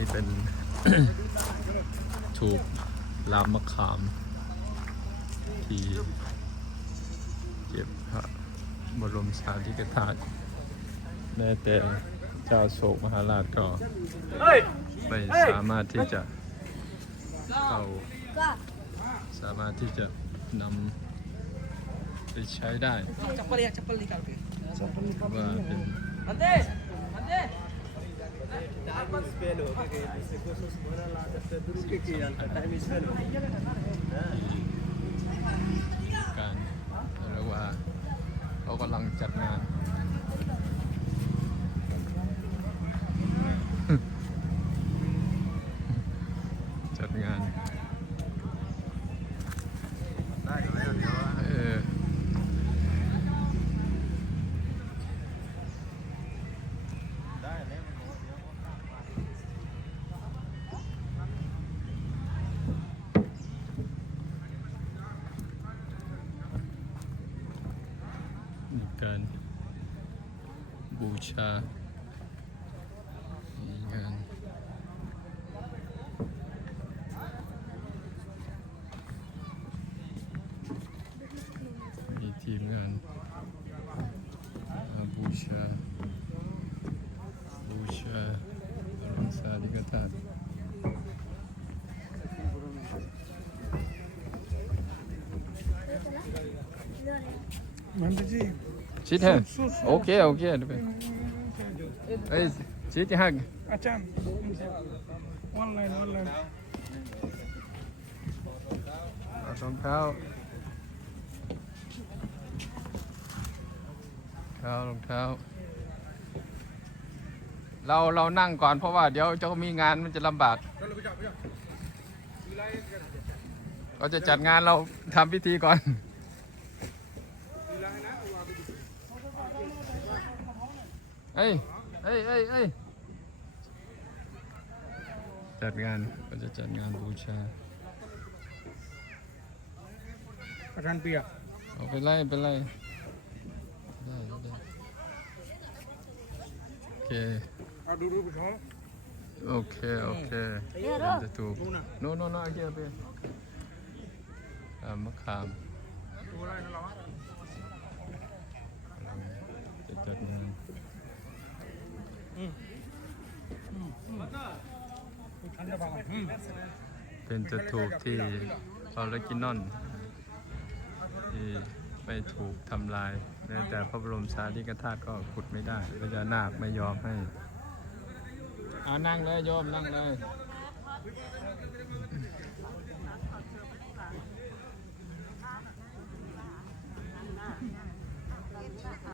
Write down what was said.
นี่เป็น ถูกลามมะขาม ที่เจ็บพระบรมสารีริกธาตุแม้แต่เจ้าโศกมหาราชก็ไม่สามารถที่จะเขาสามารถที่จะนำไปใช้ได้จับปลีกจับปลีกกันเลยว่าเป็นอันเดอันเด การเรียกว่าเขากำลังจัดงานจัดงาน ได้ไหมเดี๋ยว เออ ได้แล้ว มีการบูชามีงานมีที Shake hand. Okay, okay. Hey, shake hand. Acham. One line, one line. รองเท้ารองเท้ารองเท้า เราเรานั่งก่อนเพราะว่าเดี๋ยวเจ้ามีงานมันจะลำบาก เราจะจัดงานเราทำพิธีก่อน เฮ้ยเฮ้ยเฮ้ยจัดงานก็จะจัดงานบูชาประธานเปียกเอาไปไล่ไปไล่ไไโอเคโอเค โอเคจะถูกโน่นโน่นเกียร์ไปมะขามาจะจัดงาน เป็นจะถูกที่ออริจินอนที่ไม่ถูกทำลายแม้แต่พระบรมสารีริกธาตุก็ขุดไม่ได้พญานาคไม่ยอมให้เอานั่งเลยโยมนั่งเลย